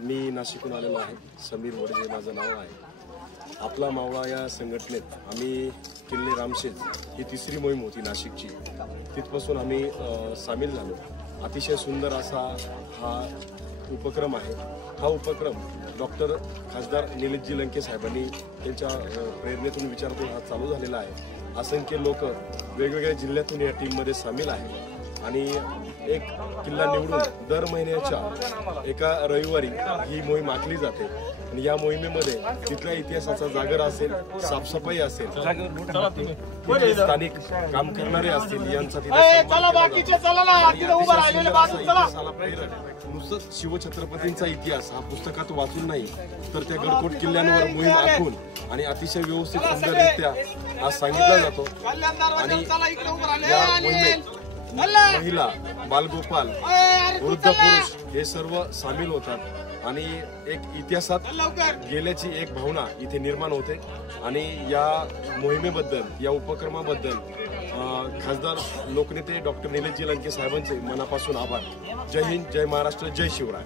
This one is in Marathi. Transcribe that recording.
मी नाशिकहून आलेलो आहे। समीर वडजे माझं नाव आहे। आपला मावळा या संघटनेत आम्ही किल्ले रामशेज ही तिसरी मोहीम होती नाशिकची, तिथपासून आम्ही सामील झालो। अतिशय सुंदर असा हा उपक्रम आहे। हा उपक्रम डॉक्टर खासदार निलेशजी लंके साहेबांनी त्यांच्या प्रेरणेतून विचारातून हा चालू झालेला आहे। असंख्य लोक वेगवेगळ्या जिल्ह्यातून या टीममध्ये सामील आहेत आणि एक किल्ला निवडून दर महिन्याच्या एका रविवारी ही मोहीम आखली जाते आणि या मोहिमेमध्ये तिथल्या इतिहासाचा जागर असेल, साफसफाई असेल, स्थानिक काम करणारे असतील यांचा नुसतं शिवछत्रपतींचा इतिहास हा पुस्तकात वाचून नाही तर त्या गडकोट किल्ल्यांवर मोहीम आखून आणि अतिशय व्यवस्थित सुंदररित्या आज सांगितला जातो। आणि या मोहिमेत महिला, बालगोपाल, वृद्ध पुरुष हे सर्व सामील होतात आणि एक इतिहासात गेल्याची एक भावना इथे निर्माण होते। आणि या मोहिमेबद्दल, या उपक्रमाबद्दल खासदार लोकनेते डॉक्टर निलेशजी लंके साहेबांचे मनापासून आभार। जय हिंद, जय महाराष्ट्र, जय शिवराय।